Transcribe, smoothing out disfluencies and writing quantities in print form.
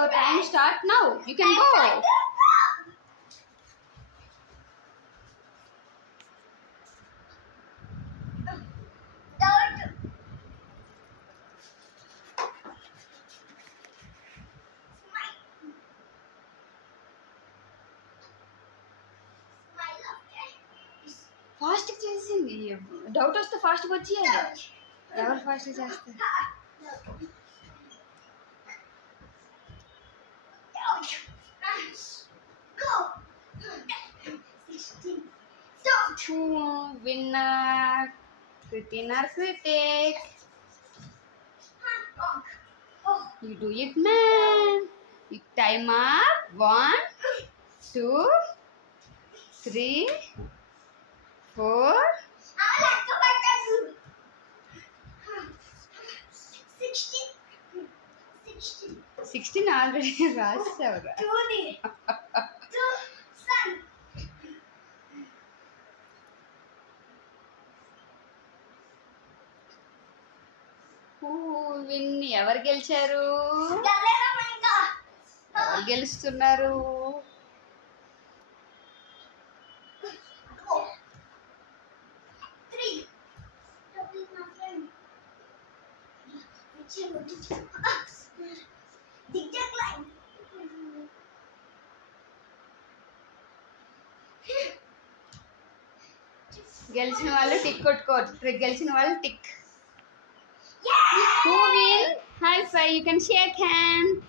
your time start now. You can go. Fast చేసింది. Doubt వస్తే ఫాస్ట్గా వచ్చేయాలి. ఎవరు ఫాస్ట్ చేస్తారు? Winner, Kritin or Kritik? You do it, man. You time up. 1, 2, 3, 4. 16 already రాసావురా. Win ఎవరు గెలిచారు? ఎవరు గెలుస్తున్నారు? గెలిచిన వాళ్ళు టిక్ కొట్టుకోవచ్చు. గెలిచిన వాళ్ళు tick. Who win? High five. You can shake hand.